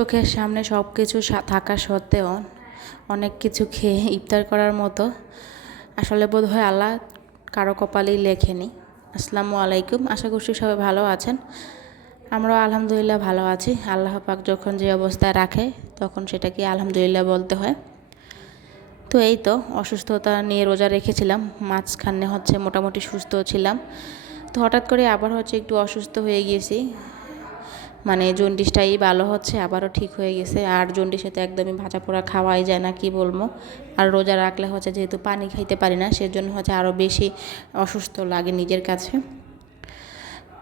চোখের সামনে সব কিছু থাকা সত্ত্বেও অনেক কিছু খেয়ে ইফতার করার মতো আসলে বোধহয় আল্লাহ কারো কপালেই লেখেনি। আসসালামু আলাইকুম, আশা করছি সবাই ভালো আছেন। আমরাও আলহামদুলিল্লাহ ভালো আছি। আল্লাহ পাক যখন যে অবস্থায় রাখে তখন সেটাকে আলহামদুলিল্লাহ বলতে হয়। তো এই তো অসুস্থতা নিয়ে রোজা রেখেছিলাম, মাঝখানে মোটামুটি সুস্থ ছিলাম। তো হঠাৎ করে আবার একটু অসুস্থ হয়ে গিয়েছি, মানে জন্ডিসটাই ভালো হচ্ছে, আবারও ঠিক হয়ে গেছে। আর জন্ডিসে তো একদমই ভাজা পোড়া খাওয়াই যায় না, কি বলবো। আর রোজা রাখলে যেহেতু পানি খাইতে পারি না, সেজন্য আরও বেশি অসুস্থ লাগে নিজের কাছে।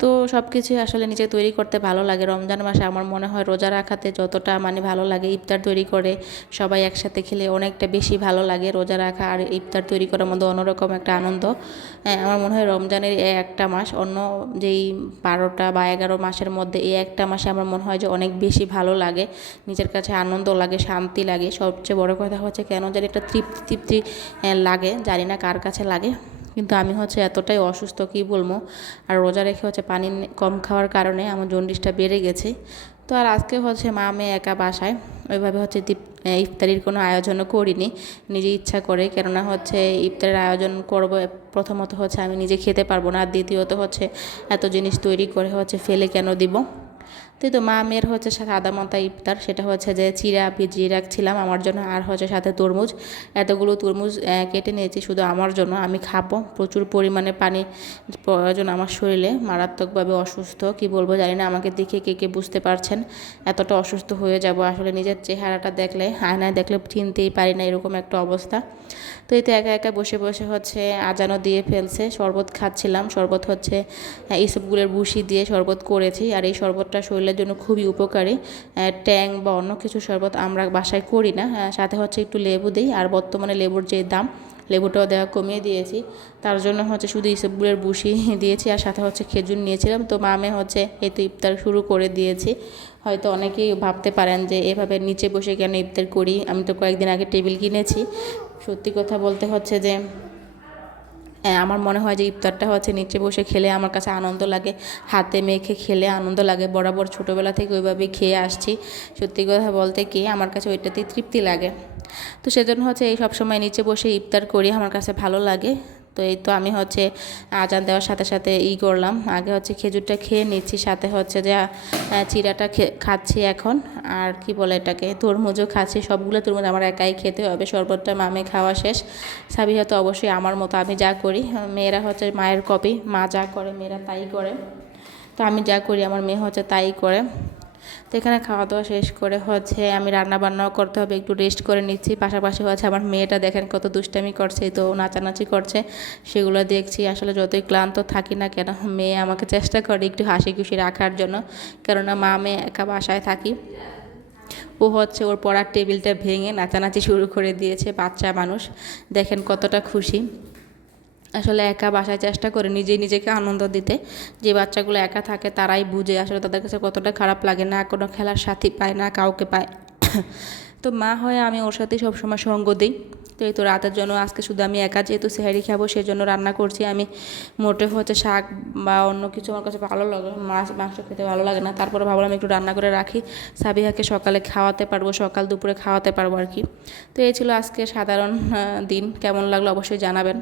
তো সব কিছুই আসলে নিজে তৈরি করতে ভালো লাগে। রমজান মাসে আমার মনে হয় রোজা রাখাতে যতটা ভালো লাগে, ইফতার তৈরি করে সবাই একসাথে খেলে অনেকটা বেশি ভালো লাগে। রোজা রাখা আর ইফতার তৈরি করার মধ্যে অন্যরকম একটা আনন্দ। আমার মনে হয় রমজানের একটা মাস অন্য যেই 12টা বা 11 মাসের মধ্যে এই একটা মাসে আমার মনে হয় যে অনেক বেশি ভালো লাগে, নিজের কাছে আনন্দ লাগে, শান্তি লাগে। সবচেয়ে বড় কথা কেন জানি একটা তৃপ্তি তৃপ্তি লাগে, জানি না কার কাছে লাগে। কিন্তু আমি এতটাই অসুস্থ, কি বলবো। আর রোজা রেখে পানি কম খাওয়ার কারণে আমার জন্ডিসটা বেড়ে গেছে। তো আর আজকে মা মেয়ে একা বাসায়, ওইভাবে ইফতারির কোনো আয়োজনও করিনি, নিজে ইচ্ছা করে। কেননা ইফতারের আয়োজন করব, প্রথমত আমি নিজে খেতে পারবো না, আর দ্বিতীয়ত এত জিনিস তৈরি করে ফেলে কেন দিব। তো মা মেয়ের সাদা মাথা ইফতার, সেটা যে চিড়া ভিজিয়ে রাখছিলাম আমার জন্য, আর সাথে তরমুজ। এতগুলো তরমুজ কেটে নিয়েছি শুধু আমার জন্য, আমি খাবো। প্রচুর পরিমাণে পানি প্রয়োজন আমার শরীরে, মারাত্মকভাবে অসুস্থ, কি বলবো জানি না। আমাকে দেখে কে কে বুঝতে পারছেন এতটা অসুস্থ হয়ে যাব, আসলে নিজের চেহারাটা দেখলে, আয়নায় দেখলে চিনতেই পারি না, এরকম একটা অবস্থা। তো এই তো একা একা বসে বসে আজানও দিয়ে ফেলছে। শরবত খাচ্ছিলাম, শরবত ইসবগুলের ভুসি দিয়ে শরবত করেছি। আর এই শরবতটা শরীরের জন্য খুবই উপকারী। ট্যাং বা অন্য কিছু শরবত আমরা বাসায় করি না। সাথে একটু লেবু দিই, আর বর্তমানে লেবুর যে দাম, লেবুটাও দেওয়া কমিয়ে দিয়েছি। তার জন্য শুধু ইসবগুলের ভুসি দিয়েছি, আর সাথে খেজুর নিয়েছিলাম। তো মামে এই তো ইফতার শুরু করে দিয়েছি। হয়তো অনেকেই ভাবতে পারেন যে এভাবে নিচে বসে কেন ইফতার করি, আমি তো কয়েকদিন আগে টেবিল কিনেছি। সত্যি কথা বলতে যে আমার মনে হয় যে ইফতারটা নিচে বসে খেলে আমার কাছে আনন্দ লাগে, হাতে মেখে খেলে আনন্দ লাগে। বরাবর ছোটোবেলা থেকে ওইভাবেই খেয়ে আসছি। সত্যি কথা বলতে কি আমার কাছে ওইটাতেই তৃপ্তি লাগে। তো সেজন্য এই সবসময় নিচে বসে ইফতার করি, আমার কাছে ভালো লাগে। তো এই তো আমি আজান দেওয়ার সাথে সাথে করলাম, আগে খেজুরটা খেয়ে নিচ্ছি, সাথে যে চিড়াটা খাচ্ছি এখন। আর কি বলে এটাকে, তরমুজও খাচ্ছি। সবগুলো তরমুজ আমার একাই খেতে হবে। শরবতটা মামে খাওয়া শেষ। সাবিহা তো অবশ্যই আমার মতো, আমি যা করি, মেয়েরা মায়ের কপি, মা যা করে মেয়েরা তাই করে। তো আমি যা করি আমার মেয়ে তাই করে। তো এখানে খাওয়া দাওয়া শেষ করে আমি রান্না বান্নাও করতে হবে, একটু রেস্ট করে নিচ্ছি। পাশাপাশি আমার মেয়েটা দেখেন কত দুষ্টামি করছে, তো নাচানাচি করছে, সেগুলো দেখছি। আসলে যতই ক্লান্ত থাকি না কেন, মেয়ে আমাকে চেষ্টা করে একটু হাসি খুশি রাখার জন্য। কেননা মা মেয়ে একা বাসায় থাকি। ও ওর পড়ার টেবিলটা ভেঙে নাচানাচি শুরু করে দিয়েছে। বাচ্চা মানুষ, দেখেন কতটা খুশি। আসলে একা বাসায় চেষ্টা করে নিজেকে আনন্দ দিতে। যে বাচ্চাগুলো একা থাকে তারাই বুঝে আসলে তাদের কাছে কতটা খারাপ লাগে, না কোনো খেলার সাথী পায়, না কাউকে পায়। তো মা হয়ে আমি ওর সাথেই সবসময় সঙ্গ দিই। তো এই তো রাতের জন্য আজকে শুধু আমি একা, যেহেতু সেহারি খাবো সেই জন্য রান্না করছি আমি। মোটে শাক বা অন্য কিছু আমার কাছে ভালো লাগে, মাংস খেতে ভালো লাগে না। তারপরে ভাবলাম একটু রান্না করে রাখি, সাবিহাকে সকালে খাওয়াতে পারবো, সকাল দুপুরে খাওয়াতে পারবো আর কি। তো এই ছিল আজকে সাধারণ দিন। কেমন লাগলো অবশ্যই জানাবেন।